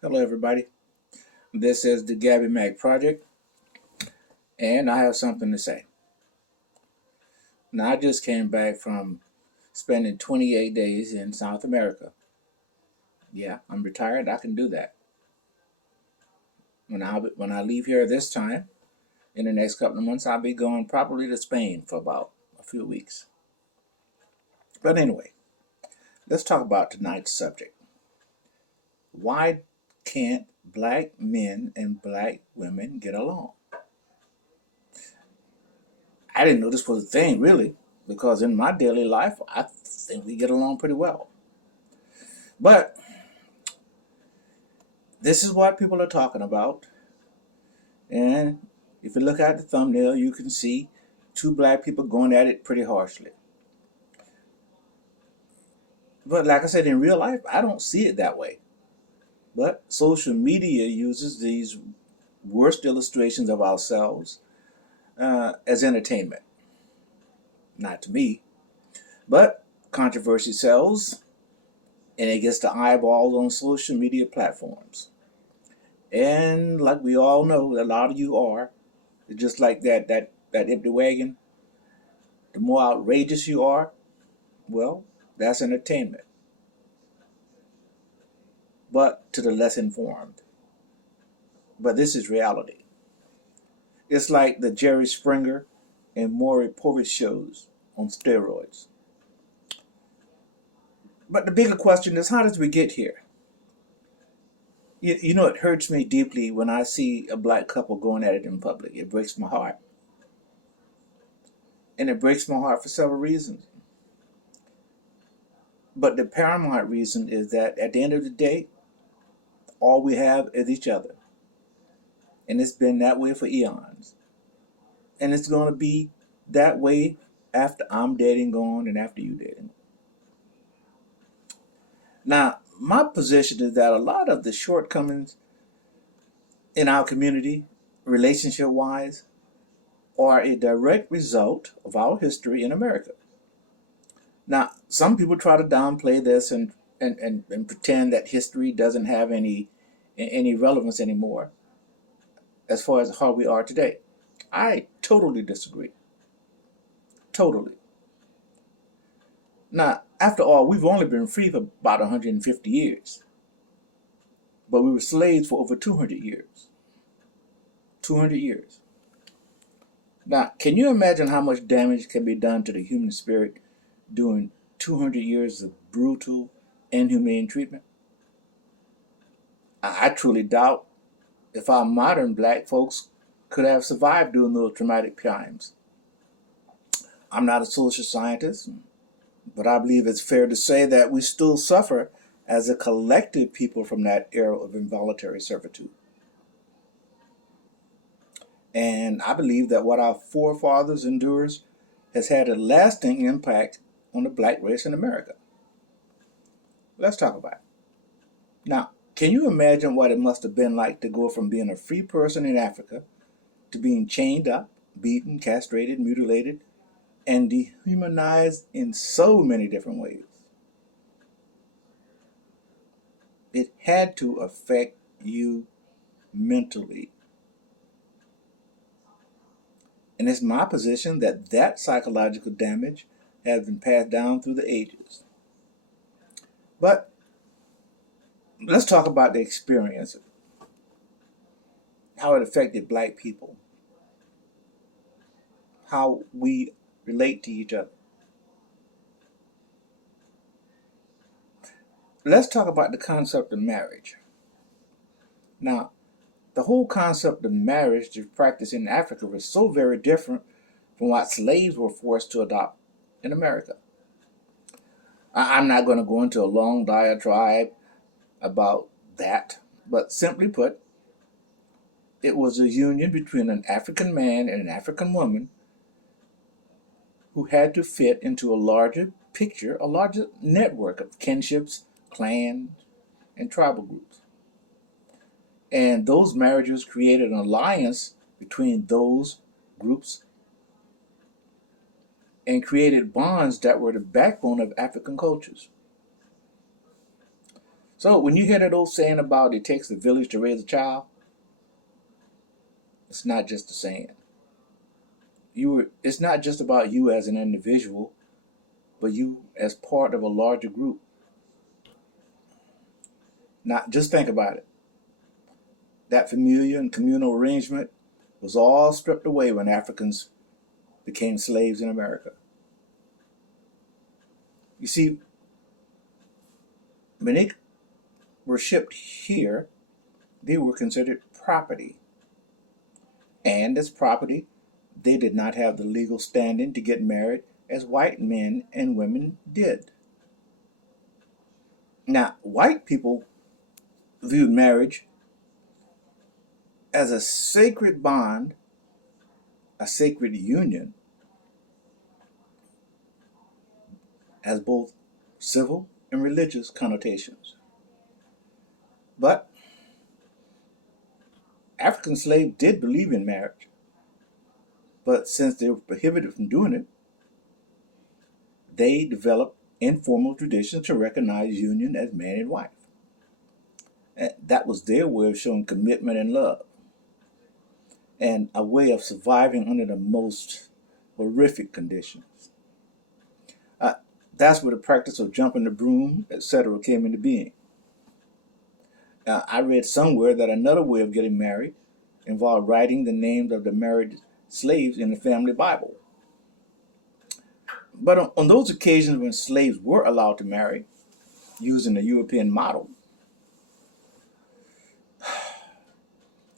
Hello, everybody. This is the Gabby Mac Project, and I have something to say. Now, I just came back from spending 28 days in South America. Yeah, I'm retired. I can do that. When I leave here this time, in the next couple of months, I'll be going probably to Spain for about a few weeks. But anyway, let's talk about tonight's subject. Why can't black men and black women get along? I didn't know this was a thing, really, because in my daily life, I think we get along pretty well. But this is what people are talking about. And if you look at the thumbnail, you can see two black people going at it pretty harshly. But like I said, in real life, I don't see it that way. But social media uses these worst illustrations of ourselves as entertainment. Not to me, but controversy sells, and it gets the eyeballs on social media platforms. And like we all know, a lot of you are just like that empty wagon. The more outrageous you are, well, that's entertainment. But to the less informed. But this is reality. It's like the Jerry Springer and Maury Povich shows on steroids. But the bigger question is, how did we get here? You know, it hurts me deeply when I see a black couple going at it in public. It breaks my heart. And it breaks my heart for several reasons. But the paramount reason is that at the end of the day, all we have is each other. And it's been that way for eons. And it's going to be that way after I'm dead and gone and after you dead and gone. Now, my position is that a lot of the shortcomings in our community, relationship wise, are a direct result of our history in America. Now, some people try to downplay this and pretend that history doesn't have any relevance anymore as far as how we are today. I totally disagree. Totally. Now, after all, we've only been free for about 150 years, but we were slaves for over 200 years. 200 years. Now, can you imagine how much damage can be done to the human spirit during 200 years of brutal, inhumane treatment? I truly doubt if our modern black folks could have survived during those traumatic times. I'm not a social scientist, but I believe it's fair to say that we still suffer as a collective people from that era of involuntary servitude. And I believe that what our forefathers endures has had a lasting impact on the black race in America. Let's talk about it. Now, can you imagine what it must have been like to go from being a free person in Africa to being chained up, beaten, castrated, mutilated, and dehumanized in so many different ways? It had to affect you mentally. And it's my position that that psychological damage has been passed down through the ages. But let's talk about the experience, how it affected black people, how we relate to each other. Let's talk about the concept of marriage. Now, the whole concept of marriage practiced in Africa was so very different from what slaves were forced to adopt in America. I'm not going to go into a long diatribe about that, but simply put, it was a union between an African man and an African woman who had to fit into a larger picture, a larger network of kinships, clans, and tribal groups. And those marriages created an alliance between those groups and created bonds that were the backbone of African cultures. So when you hear that old saying about it takes a village to raise a child, it's not just a saying. It's not just about you as an individual, but you as part of a larger group. Not just think about it. That familiar and communal arrangement was all stripped away when Africans became slaves in America. You see, when they were shipped here, they were considered property. And as property, they did not have the legal standing to get married as white men and women did. Now, white people viewed marriage as a sacred bond, a sacred union, has both civil and religious connotations. But African slaves did believe in marriage, but since they were prohibited from doing it, they developed informal traditions to recognize union as man and wife. And that was their way of showing commitment and love, and a way of surviving under the most horrific conditions. Uh, that's where the practice of jumping the broom, etc., came into being. I read somewhere that another way of getting married involved writing the names of the married slaves in the family Bible. But on those occasions when slaves were allowed to marry, using the European model,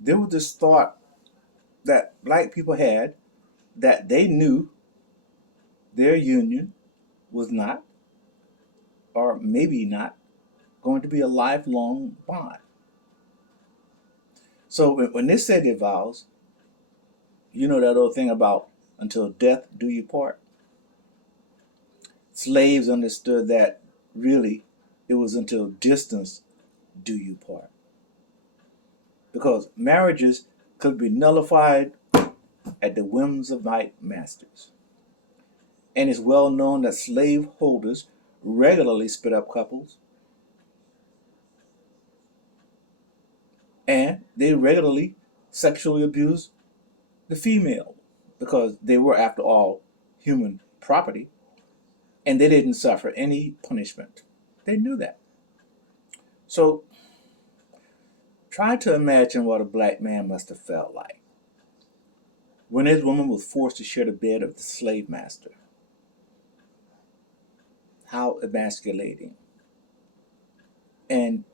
there was this thought that black people had that they knew their union was not, or maybe not, going to be a lifelong bond. So when they said their vows, you know that old thing about until death do you part? Slaves understood that really it was until distance do you part. Because marriages could be nullified at the whims of white masters. And it's well known that slave holders regularly split up couples, and they regularly sexually abused the female because they were, after all, human property, and they didn't suffer any punishment. They knew that. So try to imagine what a black man must have felt like when his woman was forced to share the bed of the slave master. How emasculating and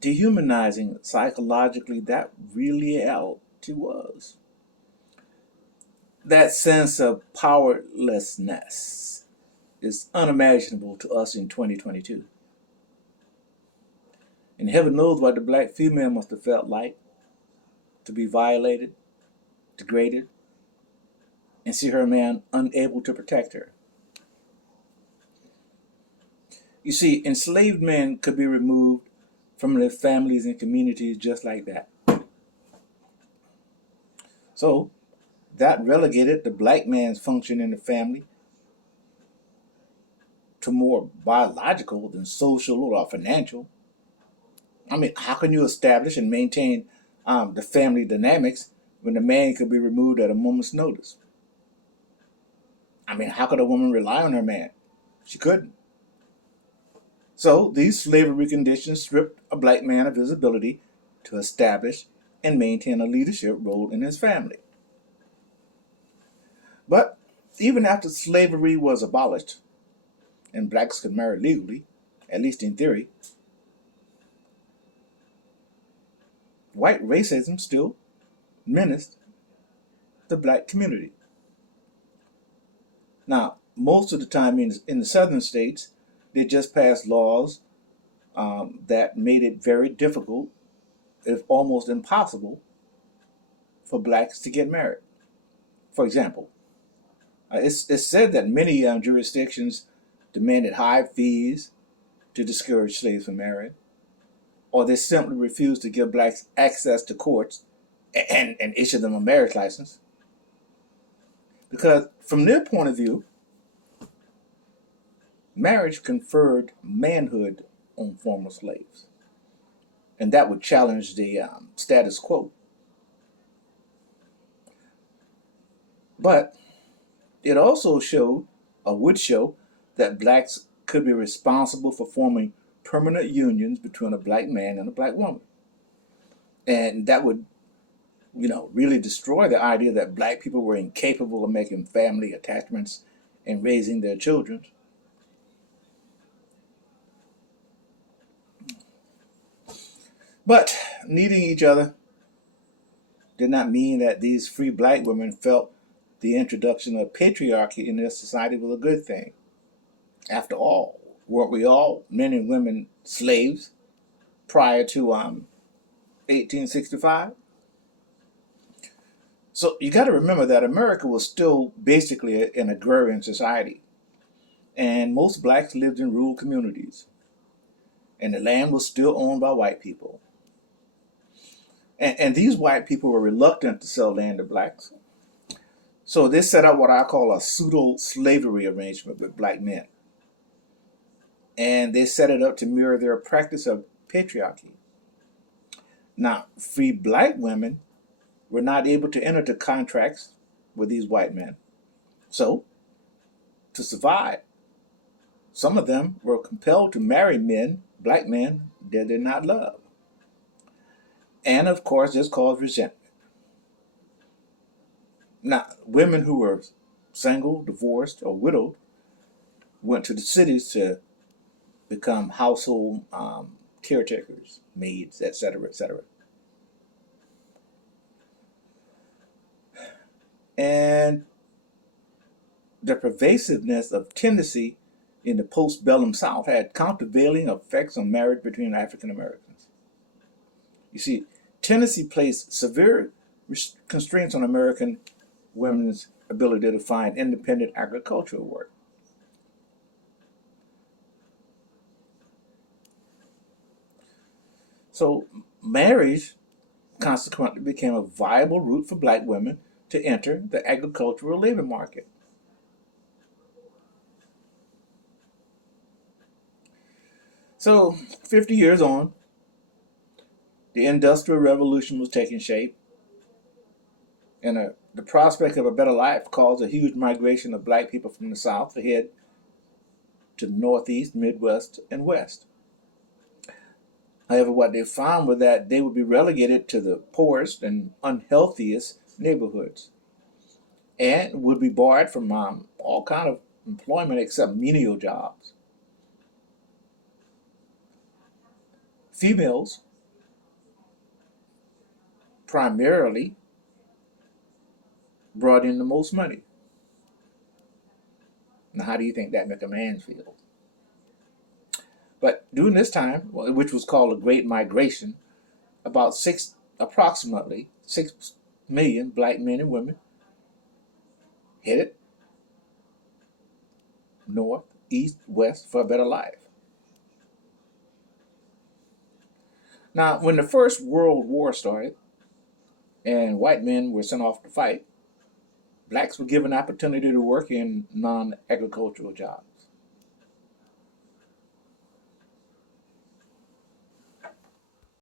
dehumanizing psychologically that reality was. That sense of powerlessness is unimaginable to us in 2022. And heaven knows what the black female must have felt like to be violated, degraded, and see her man unable to protect her. You see, enslaved men could be removed from their families and communities just like that. So that relegated the black man's function in the family to more biological than social or financial. I mean, how can you establish and maintain the family dynamics when the man could be removed at a moment's notice? I mean, how could a woman rely on her man? She couldn't. So these slavery conditions stripped a black man of his ability to establish and maintain a leadership role in his family. But even after slavery was abolished and blacks could marry legally, at least in theory, white racism still menaced the black community. Now, most of the time in the southern states, they just passed laws that made it very difficult, if almost impossible, for blacks to get married. For example, it's said that many jurisdictions demanded high fees to discourage slaves from marrying, or they simply refused to give blacks access to courts and issue them a marriage license. Because from their point of view, marriage conferred manhood on former slaves. And that would challenge the status quo. But it also showed, or would show, that blacks could be responsible for forming permanent unions between a black man and a black woman. And that would, really destroy the idea that black people were incapable of making family attachments and raising their children. But needing each other did not mean that these free black women felt the introduction of patriarchy in their society was a good thing. After all, weren't we all, men and women, slaves prior to 1865? So you got to remember that America was still basically an agrarian society, and most blacks lived in rural communities, and the land was still owned by white people. And these white people were reluctant to sell land to blacks. So they set up what I call a pseudo-slavery arrangement with black men. And they set it up to mirror their practice of patriarchy. Now, free black women were not able to enter into contracts with these white men. So, to survive, some of them were compelled to marry men, black men, they did not love. And of course, this caused resentment. Now, women who were single, divorced, or widowed went to the cities to become household caretakers, maids, etc., etc. And the pervasiveness of tendency in the postbellum South had countervailing effects on marriage between African Americans. You see, Tennessee placed severe constraints on American women's ability to find independent agricultural work. So marriage consequently became a viable route for black women to enter the agricultural labor market. So 50 years on, the Industrial Revolution was taking shape, and the prospect of a better life caused a huge migration of black people from the South to head to the Northeast, Midwest, and West. However, what they found was that they would be relegated to the poorest and unhealthiest neighborhoods and would be barred from all kind of employment except menial jobs. Females primarily brought in the most money. Now, how do you think that make a man feel? But during this time, which was called the Great Migration, approximately 6 million black men and women headed north, east, west for a better life. Now, when the First World War started and white men were sent off to fight, blacks were given opportunity to work in non-agricultural jobs.